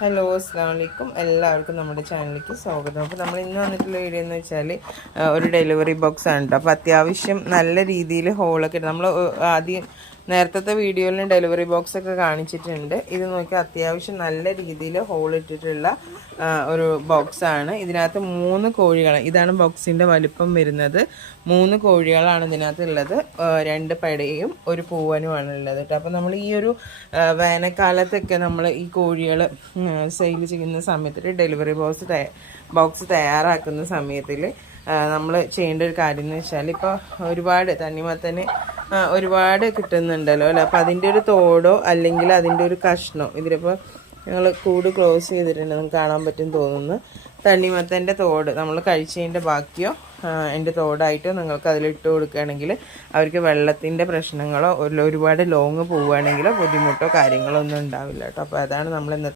Hello അസ്സാം വലൈക്കും എല്ലാവർക്കും നമ്മുടെ ചാനലിലേക്ക് സ്വാഗതം. അപ്പോൾ നമ്മൾ ഇന്ന് വന്നിട്ടുള്ള വീഡിയോ എന്ന് വെച്ചാൽ ഒരു ഡെലിവറി ബോക്സ് ആണ് കേട്ടോ അപ്പോൾ അത്യാവശ്യം നല്ല രീതിയിൽ ഹോളൊക്കെ നമ്മൾ ആദ്യം നേരത്തെ വീഡിയോയിൽ ഡെലിവറി ബോക്സ് ഒക്കെ കാണിച്ചിട്ടുണ്ട്. ഇത് നോക്കി അത്യാവശ്യം നല്ല രീതിയിൽ ഹോൾ ഇട്ടിട്ടുള്ള ഒരു ബോക്സാണ് ഇതിനകത്ത് മൂന്ന് കോഴികൾ ഇതാണ് ബോക്സിന്റെ വലിപ്പം വരുന്നത്. മൂന്ന് കോഴികളാണ് ഇതിനകത്ത് ഉള്ളത് രണ്ട് പടയും ഒരു പൂവനുമാണ് ഉള്ളത് കേട്ടോ അപ്പോൾ നമ്മൾ ഈ ഒരു വേനൽക്കാലത്തൊക്കെ നമ്മൾ ഈ കോഴികൾ സെയിൽ ചെയ്യുന്ന സമയത്ത് ഡെലിവറി ബോക്സ് ബോക്സ് തയ്യാറാക്കുന്ന സമയത്തിൽ നമ്മൾ ചെയ്യേണ്ട ഒരു കാര്യം എന്ന് വെച്ചാൽ ഇപ്പോൾ ഒരുപാട് തണ്ണിമത്തന് ഒരുപാട് കിട്ടുന്നുണ്ടല്ലോ അല്ലേ? അപ്പോൾ അതിന്റെ ഒരു തോടോ അല്ലെങ്കിൽ അതിന്റെ ഒരു കഷ്ണോ ഇതിലിപ്പോൾ ഞങ്ങൾ കൂട് ക്ലോസ് ചെയ്തിട്ടുണ്ട് നിങ്ങൾക്ക് കാണാൻ പറ്റും തോന്നുന്നു. തണ്ണിമത്തന്റെ തോട് നമ്മൾ കഴിച്ചതിന്റെ ബാക്കിയോ എന്റെ തോടായിട്ടോ നിങ്ങൾക്ക് അതിലിട്ട് കൊടുക്കുകയാണെങ്കിൽ അവർക്ക് വെള്ളത്തിന്റെ പ്രശ്നങ്ങളോ ഒരു- ഒരുപാട് ലോങ് പോവുകയാണെങ്കിലോ ബുദ്ധിമുട്ടോ കാര്യങ്ങളോ ഒന്നും ഉണ്ടാവില്ല കേട്ടോ. അപ്പോൾ അതാണ് നമ്മൾ ഇന്നത്തെ